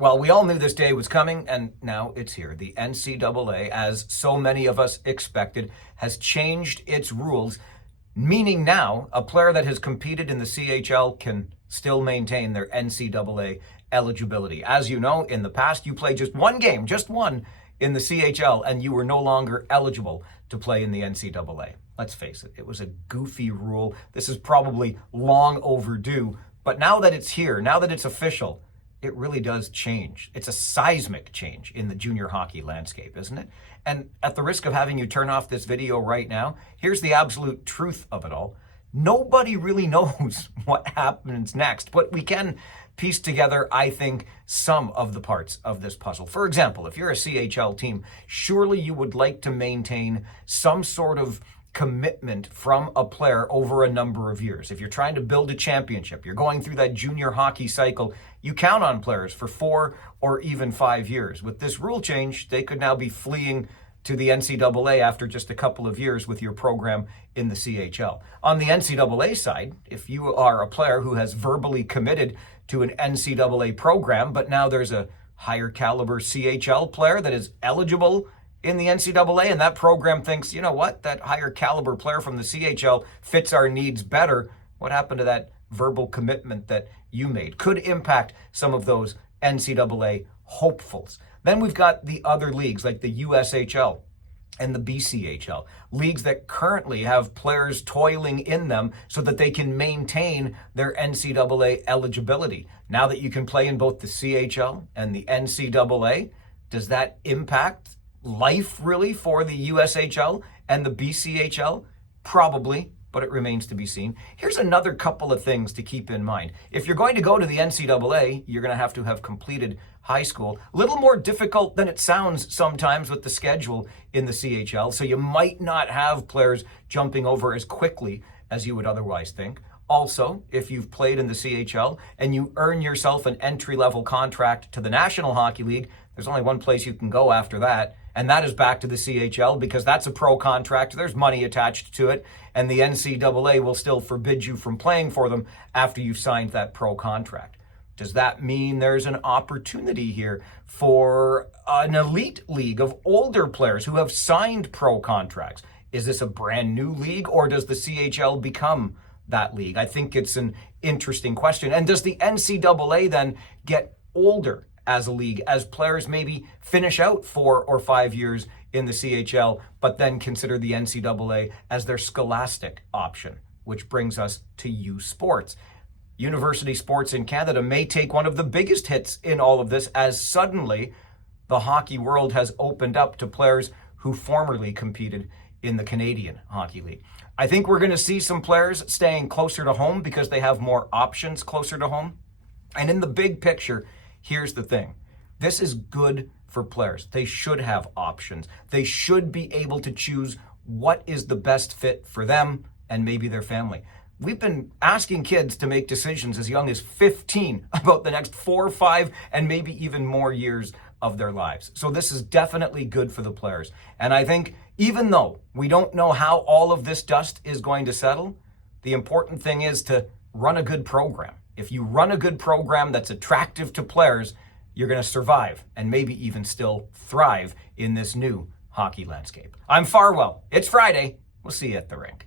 Well, we all knew this day was coming, and now it's here. The NCAA, as so many of us expected, has changed its rules, meaning now a player that has competed in the CHL can still maintain their NCAA eligibility. As you know, in the past, you played just one game, just one, in the CHL, and you were no longer eligible to play in the NCAA. Let's face it, it was a goofy rule. This is probably long overdue, but now that it's here, now that it's official, it really does change. It's a seismic change in the junior hockey landscape, isn't it? And at the risk of having you turn off this video right now, here's the absolute truth of it all. Nobody really knows what happens next, but we can piece together, I think, some of the parts of this puzzle. For example, if you're a CHL team, surely you would like to maintain some sort of commitment from a player over a number of years. If you're trying to build a championship, you're going through that junior hockey cycle, you count on players for 4 or even 5 years. With this rule change, they could now be fleeing to the NCAA after just a couple of years with your program in the CHL. On the NCAA side, if you are a player who has verbally committed to an NCAA program, but now there's a higher caliber CHL player that is eligible in the NCAA, and that program thinks, you know what, that higher caliber player from the CHL fits our needs better. What happened to that verbal commitment that you made? Could impact some of those NCAA hopefuls. Then we've got the other leagues like the USHL and the BCHL, leagues that currently have players toiling in them so that they can maintain their NCAA eligibility. Now that you can play in both the CHL and the NCAA, does that impact life really for the USHL and the BCHL? Probably, but it remains to be seen. Here's another couple of things to keep in mind. If you're going to go to the NCAA, you're going to have completed high school. A little more difficult than it sounds sometimes with the schedule in the CHL, so you might not have players jumping over as quickly as you would otherwise think. Also, if you've played in the CHL and you earn yourself an entry-level contract to the National Hockey League, there's only one place you can go after that, and that is back to the CHL because that's a pro contract. There's money attached to it, and the NCAA will still forbid you from playing for them after you've signed that pro contract. Does that mean there's an opportunity here for an elite league of older players who have signed pro contracts? Is this a brand new league, or does the CHL become that league? I think it's an interesting question. And does the NCAA then get older as a league, as players maybe finish out 4 or 5 years in the CHL, but then consider the NCAA as their scholastic option? Which brings us to U Sports. University sports in Canada may take one of the biggest hits in all of this, as suddenly the hockey world has opened up to players who formerly competed in the Canadian Hockey League. I think we're going to see some players staying closer to home because they have more options closer to home. And in the big picture, here's the thing. This is good for players. They should have options. They should be able to choose what is the best fit for them and maybe their family. We've been asking kids to make decisions as young as 15 about the next 4, 5, and maybe even more years of their lives. So this is definitely good for the players. And I think even though we don't know how all of this dust is going to settle, the important thing is to run a good program. If you run a good program that's attractive to players, you're going to survive and maybe even still thrive in this new hockey landscape. I'm Farwell. It's Friday. We'll see you at the rink.